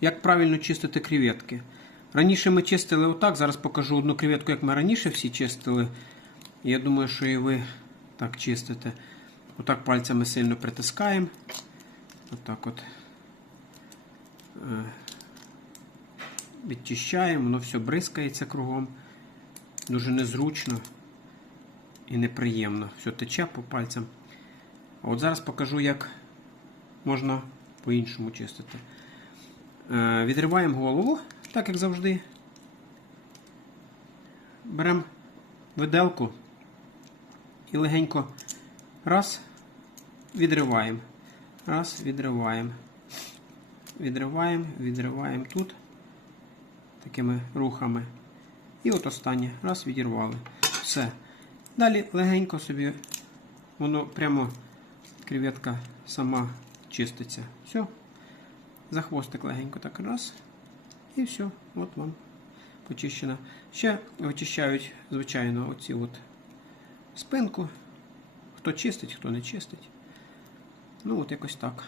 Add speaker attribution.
Speaker 1: Як правильно чистити креветки. Раніше ми чистили отак, зараз покажу одну креветку, як ми раніше всі чистили. Я думаю, що і ви так чистите. Отак пальцями сильно притискаємо. Отак от. Е, Відчищаємо, воно все бризкається кругом. Дуже незручно і неприємно. Все тече по пальцям. А от зараз покажу, як можна по-іншому чистити. Е, Відриваємо голову, так як завжди. Беремо виделку і легенько раз, відриваємо. Раз, відриваємо. Відриваємо, відриваємо тут такими рухами. І от останнє. Раз, відірвали. Все. Далі легенько собі воно прямо креветка сама чиститься. Все. За хвостик легенько так раз. І все. От вам почищена. Ще вичищають, звичайно, оці от спинку. Хто чистить, хто не чистить. Ну, от якось так.